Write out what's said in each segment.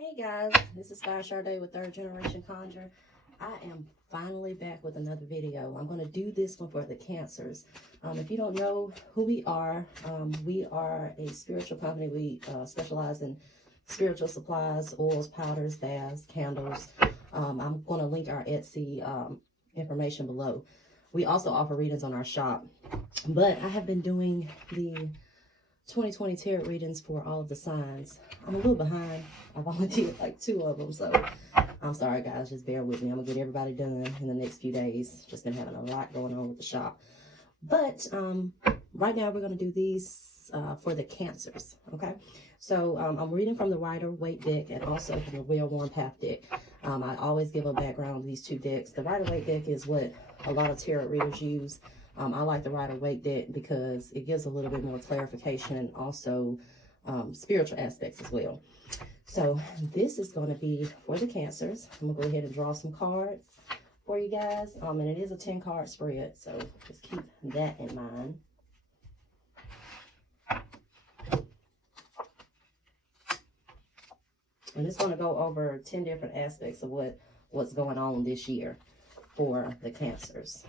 Hey guys, this is Sky Sharday with Third Generation Conjure. I am finally back with another video. I'm going to do this one for the Cancers. If you don't know who we are a spiritual company. We specialize in spiritual supplies, oils, powders, baths, candles. I'm going to link our Etsy information below. We also offer readings on our shop. But I have been doing the 2020 tarot readings for all of the signs. I'm a little behind. I've only did like 2 of them, so I'm sorry guys, just bear with me. I'm gonna get everybody done in the next few days. Just been having a lot going on with the shop. But right now we're gonna do these for the Cancers, okay? So I'm reading from the Rider-Waite deck and also from the Well-Worn Path deck. I always give a background of these 2 decks. The Rider-Waite deck is what a lot of tarot readers use. I like the Rider-Waite deck because it gives a little bit more clarification and also spiritual aspects as well. So this is going to be for the Cancers. I'm going to go ahead and draw some cards for you guys. And it is a 10-card spread, so just keep that in mind. And it's going to go over 10 different aspects of what's going on this year for the Cancers.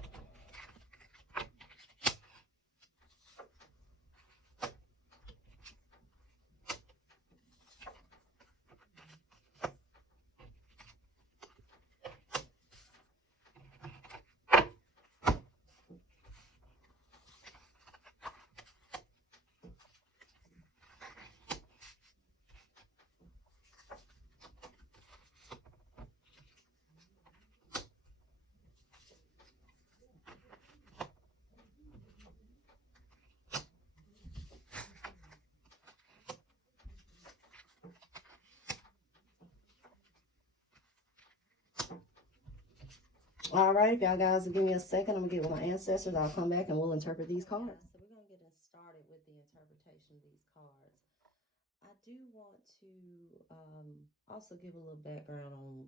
All right, if y'all guys will give me a second, I'm gonna get with my ancestors. I'll come back and we'll interpret these cards. So we're gonna get started with the interpretation of these cards. I do want to also give a little background on,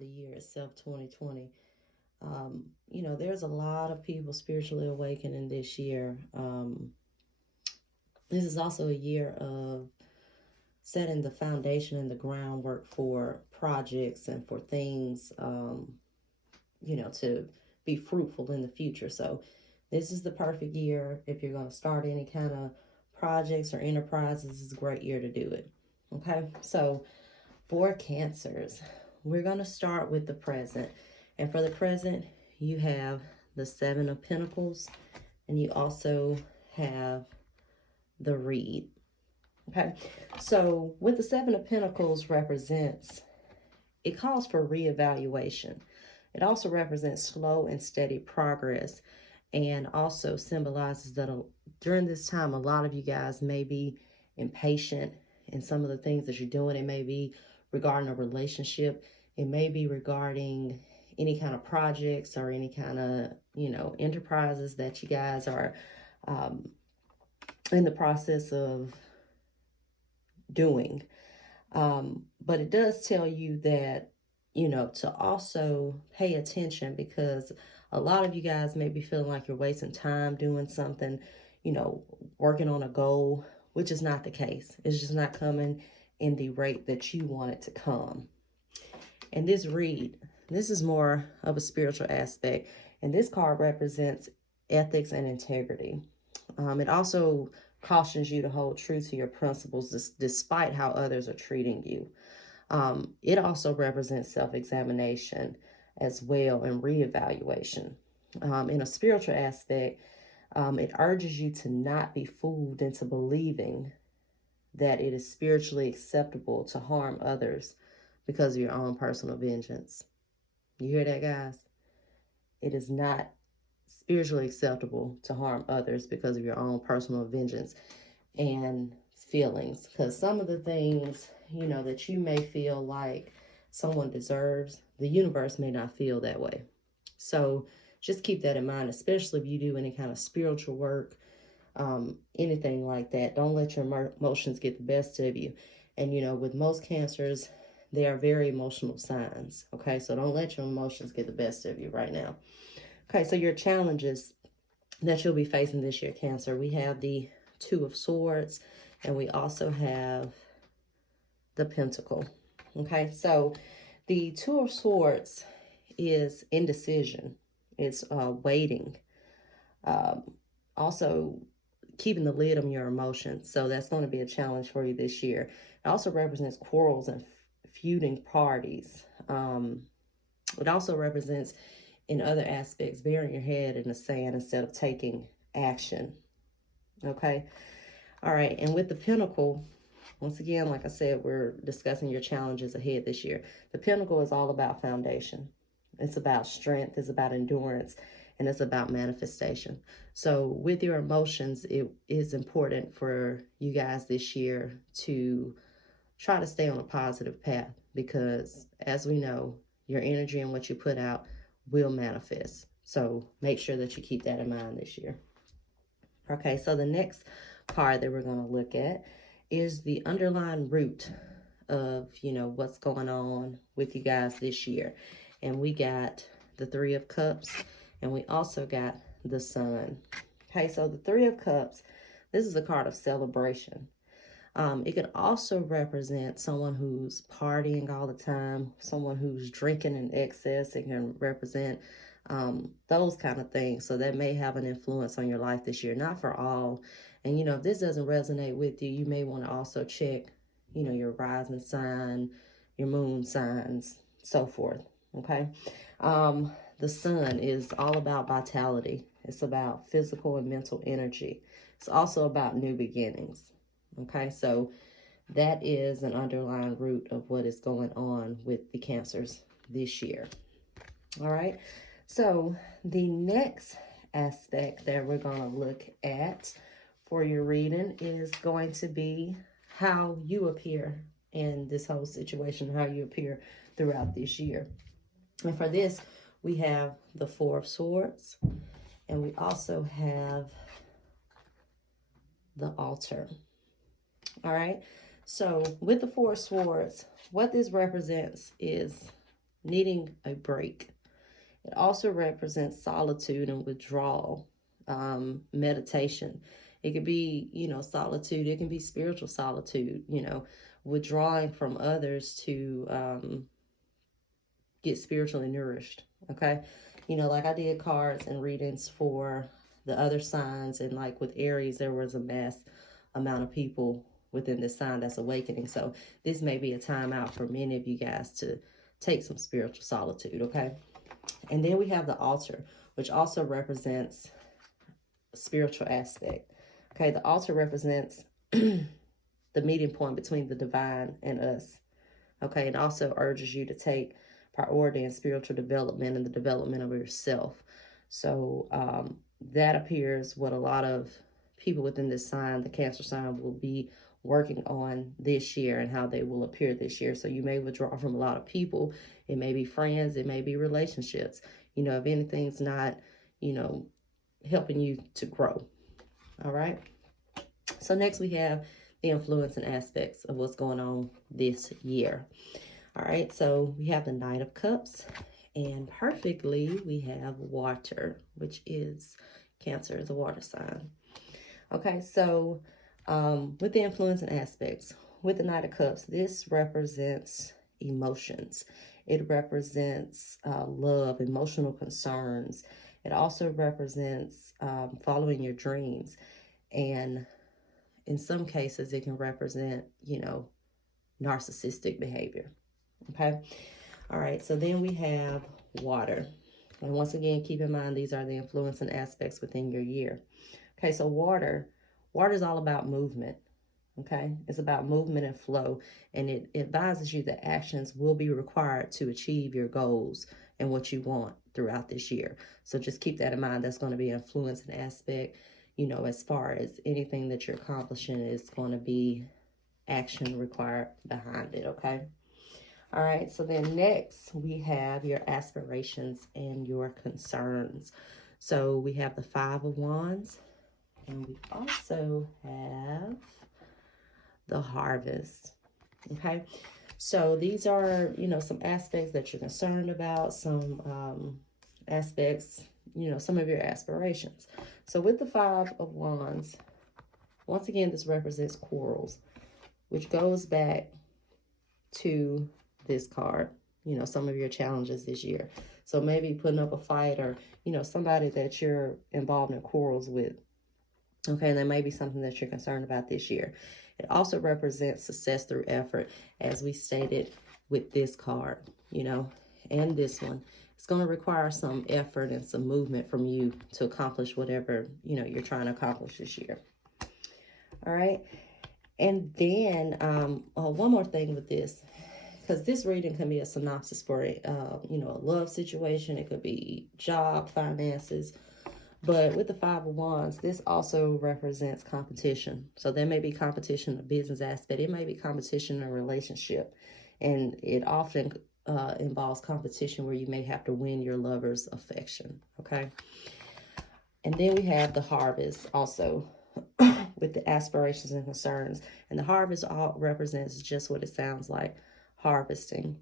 the year itself, 2020. There's a lot of people spiritually awakening this year. This is also a year of setting the foundation and the groundwork for projects and for things, to be fruitful in the future. So this is the perfect year if you're going to start any kind of projects or enterprises. This is a great year to do it. Okay, so for Cancers, we're going to start with the present. And for the present, you have the 7 of Pentacles, and you also have the Reed. Okay, so with the 7 of Pentacles represents, it calls for reevaluation. It also represents slow and steady progress, and also symbolizes that during this time, a lot of you guys may be impatient in some of the things that you're doing. It may be regarding a relationship. It may be regarding any kind of projects or any kind of, enterprises that you guys are in the process of doing. But it does tell you that, to also pay attention, because a lot of you guys may be feeling like you're wasting time doing something, working on a goal, which is not the case. It's just not coming in the rate that you want it to come. And this Reed, this is more of a spiritual aspect. And this card represents ethics and integrity. It also cautions you to hold true to your principles despite how others are treating you. It also represents self-examination as well and reevaluation. In a spiritual aspect, it urges you to not be fooled into believing that it is spiritually acceptable to harm others because of your own personal vengeance. You hear that, guys? It is not spiritually acceptable to harm others because of your own personal vengeance and feelings. Because some of the things, that you may feel like someone deserves, the universe may not feel that way. So just keep that in mind, especially if you do any kind of spiritual work, anything like that. Don't let your emotions get the best of you. And, with most Cancers, they are very emotional signs. Okay, so don't let your emotions get the best of you right now. Okay, so your challenges that you'll be facing this year, Cancer. We have the 2 of Swords, and we also have the Pentacle. Okay, so the Two of Swords is indecision. It's waiting. Um, Also, keeping the lid on your emotions. So that's going to be a challenge for you this year. It also represents quarrels and feuding parties. It also represents, in other aspects, burying your head in the sand instead of taking action. Okay. All right. And with the Pentacle, once again, like I said, we're discussing your challenges ahead this year. The Pentacle is all about foundation. It's about strength. It's about endurance. And it's about manifestation. So with your emotions, it is important for you guys this year to try to stay on a positive path, because as we know, your energy and what you put out will manifest. So make sure that you keep that in mind this year. Okay, so the next card that we're going to look at is the underlying root of, what's going on with you guys this year. And we got the Three of Cups, and we also got the Sun. Okay, so the Three of Cups, this is a card of celebration. It can also represent someone who's partying all the time, someone who's drinking in excess. It can represent those kind of things. So that may have an influence on your life this year, not for all. And, if this doesn't resonate with you, you may want to also check, your rising sign, your moon signs, so forth. Okay. The Sun is all about vitality. It's about physical and mental energy. It's also about new beginnings. Okay, so that is an underlying root of what is going on with the Cancers this year. All right, so the next aspect that we're going to look at for your reading is going to be how you appear in this whole situation, how you appear throughout this year. And for this, we have the Four of Swords, and we also have the Altar. All right, so with the Four of Swords, what this represents is needing a break. It also represents solitude and withdrawal, meditation. It could be, solitude. It can be spiritual solitude, withdrawing from others to get spiritually nourished. Okay, like I did cards and readings for the other signs, and like with Aries, there was a mass amount of people within this sign that's awakening. So this may be a time out for many of you guys to take some spiritual solitude. Okay, and then we have the Altar, which also represents a spiritual aspect. Okay, the Altar represents the meeting point between the divine and us. Okay, it also urges you to take priority in spiritual development and the development of yourself. So that appears what a lot of people within this sign, the Cancer sign, will be working on this year, and how they will appear this year. So you may withdraw from a lot of people. It may be friends, it may be relationships. If anything's not, helping you to grow. All right. So next we have the influence and aspects of what's going on this year. All right, so we have the Knight of Cups, and perfectly we have water, which is Cancer, is a water sign. Okay, so with the influence and aspects, with the Knight of Cups, this represents emotions. It represents love, emotional concerns. It also represents following your dreams. And in some cases, it can represent, narcissistic behavior. Okay. All right. So then we have water. And once again, keep in mind, these are the influence and aspects within your year. Okay. So water is all about movement. Okay. It's about movement and flow. And it advises you that actions will be required to achieve your goals and what you want throughout this year. So just keep that in mind. That's going to be influence and aspect. As far as anything that you're accomplishing, is going to be action required behind it. Okay. All right, so then next we have your aspirations and your concerns. So we have the Five of Wands, and we also have the Harvest. Okay, so these are, some aspects that you're concerned about, some aspects, some of your aspirations. So with the Five of Wands, once again, this represents quarrels, which goes back to this card, you know, some of your challenges this year. So maybe putting up a fight, or, you know, somebody that you're involved in quarrels with. Okay, and that may be something that you're concerned about this year. It also represents success through effort, as we stated with this card, you know, and this one. It's going to require some effort and some movement from you to accomplish whatever, you know, you're trying to accomplish this year. All right. And then one more thing with this, because this reading can be a synopsis for you know, a love situation. It could be job, finances. But with the Five of Wands, this also represents competition. So there may be competition in a business aspect. It may be competition in a relationship. And it often involves competition where you may have to win your lover's affection. Okay. And then we have the harvest also with the aspirations and concerns. And the harvest all represents just what it sounds like, harvesting.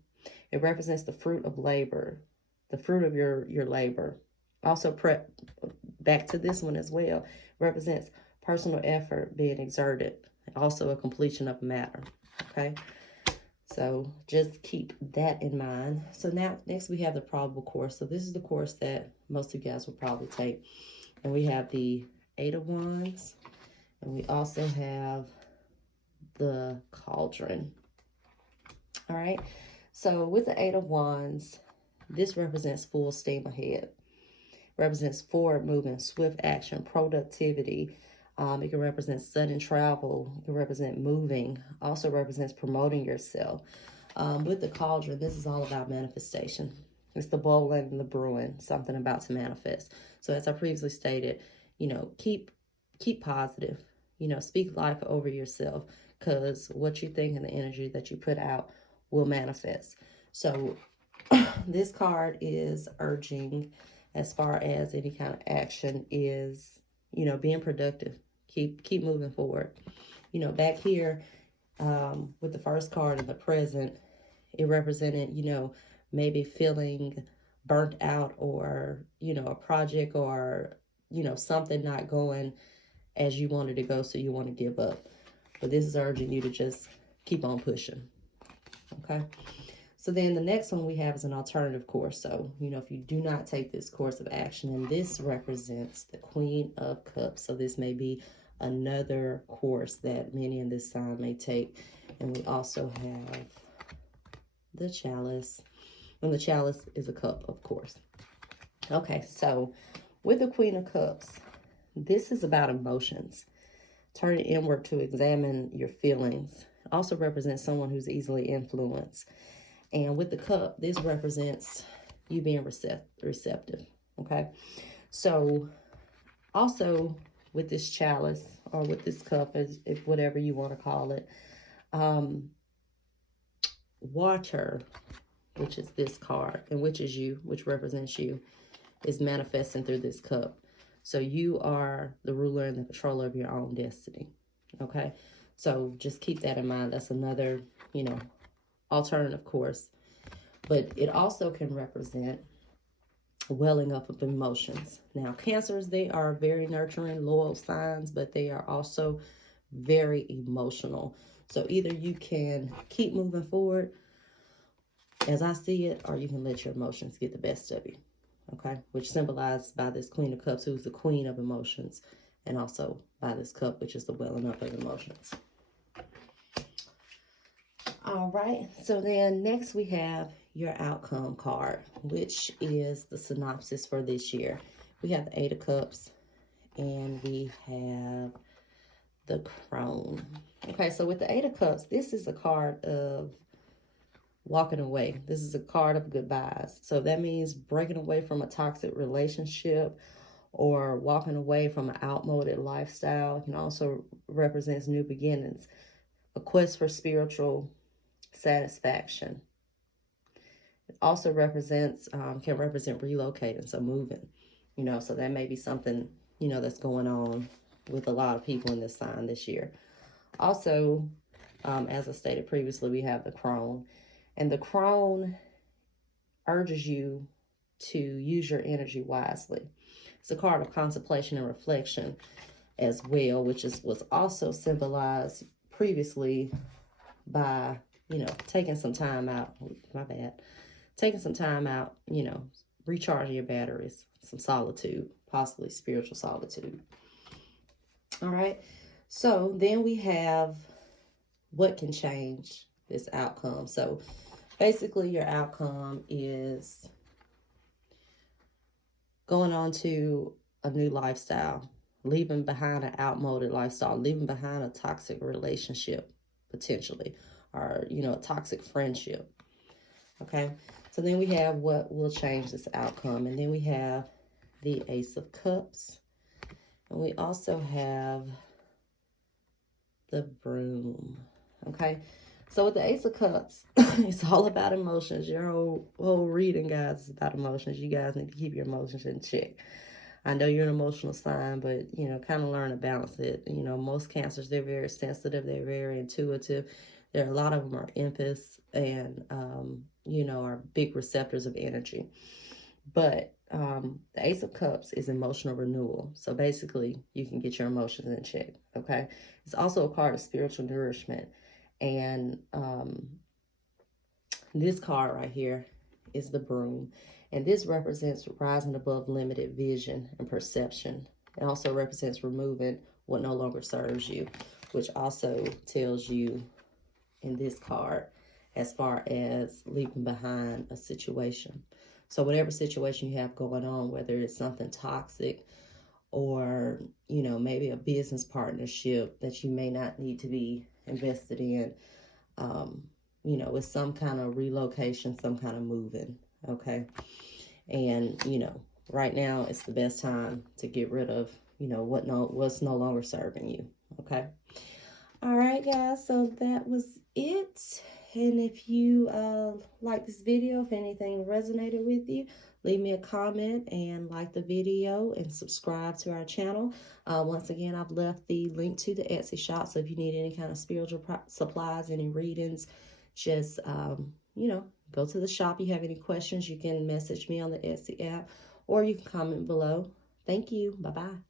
It represents the fruit of labor, the fruit of your labor. Also, back to this one as well, represents personal effort being exerted, also a completion of a matter. Okay, so just keep that in mind. So now, next we have the probable course. So this is the course that most of you guys will probably take. And we have the Eight of Wands, and we also have the Cauldron. All right, so with the Eight of Wands, this represents full steam ahead. Represents forward movement, swift action, productivity. It can represent sudden travel. It can represent moving. Also represents promoting yourself. With the Cauldron, this is all about manifestation. It's the boiling and the brewing, something about to manifest. So as I previously stated, you know, keep positive. You know, speak life over yourself, because what you think and the energy that you put out will manifest. So this card is urging, as far as any kind of action, is, you know, being productive. Keep moving forward. You know, back here with the first card in the present, it represented, you know, maybe feeling burnt out, or, you know, a project, or, you know, something not going as you wanted to go, so you want to give up. But this is urging you to just keep on pushing. Okay. So then the next one we have is an alternative course. So, you know, if you do not take this course of action, and this represents the Queen of Cups. So this may be another course that many in this sign may take. And we also have the Chalice. And the Chalice is a cup, of course. Okay, so with the Queen of Cups, this is about emotions. Turn inward to examine your feelings. It also represents someone who's easily influenced. And with the cup, this represents you being receptive, okay? So also with this chalice, or with this cup, if whatever you want to call it, water, which is this card, and which is you, which represents you, is manifesting through this cup. So you are the ruler and the controller of your own destiny, okay? So just keep that in mind. That's another, you know, alternative course. But it also can represent welling up of emotions. Now, Cancers, they are very nurturing, loyal signs, but they are also very emotional. So either you can keep moving forward, as I see it, or you can let your emotions get the best of you. Okay, which symbolized by this Queen of Cups, who's the queen of emotions, and also by this cup, which is the welling up of emotions. All right, so then next we have your outcome card, which is the synopsis for this year. We have the Eight of Cups, and we have the Crone. Okay, so with the Eight of Cups, this is a card of walking away. This is a card of goodbyes. So that means breaking away from a toxic relationship, or walking away from an outmoded lifestyle. It can also represent new beginnings, a quest for spiritual satisfaction. It also represents, can represent relocating, so moving, you know, so that may be something, you know, that's going on with a lot of people in this sign this year. Also, as I stated previously, we have the Crone, and the Crone urges you to use your energy wisely. It's a card of contemplation and reflection as well, which was also symbolized previously by taking some time out. My bad. Taking some time out, recharging your batteries, some solitude, possibly spiritual solitude. All right. So then we have what can change this outcome. So basically, your outcome is going on to a new lifestyle, leaving behind an outmoded lifestyle, leaving behind a toxic relationship, potentially, or, a toxic friendship. Okay. So then we have what will change this outcome. And then we have the Ace of Cups. And we also have the Broom. Okay. So with the Ace of Cups, it's all about emotions. Your whole reading, guys, is about emotions. You guys need to keep your emotions in check. I know you're an emotional sign, but, kind of learn to balance it. Most Cancers, they're very sensitive. They're very intuitive. There are a lot of them are empaths and, are big receptors of energy. But the Ace of Cups is emotional renewal. So basically, you can get your emotions in check, okay? It's also a card of spiritual nourishment. And this card right here is the Broom. And this represents rising above limited vision and perception. It also represents removing what no longer serves you, which also tells you in this card as far as leaving behind a situation. So whatever situation you have going on, whether it's something toxic or, maybe a business partnership that you may not need to be invested in, with some kind of relocation, some kind of moving, okay? And, right now it's the best time to get rid of, what's no longer serving you, okay? All right, guys, so that was it. And if you like this video, if anything resonated with you, leave me a comment and like the video and subscribe to our channel. Once again, I've left the link to the Etsy shop. So if you need any kind of spiritual supplies, any readings, just, go to the shop. If you have any questions, you can message me on the Etsy app or you can comment below. Thank you. Bye-bye.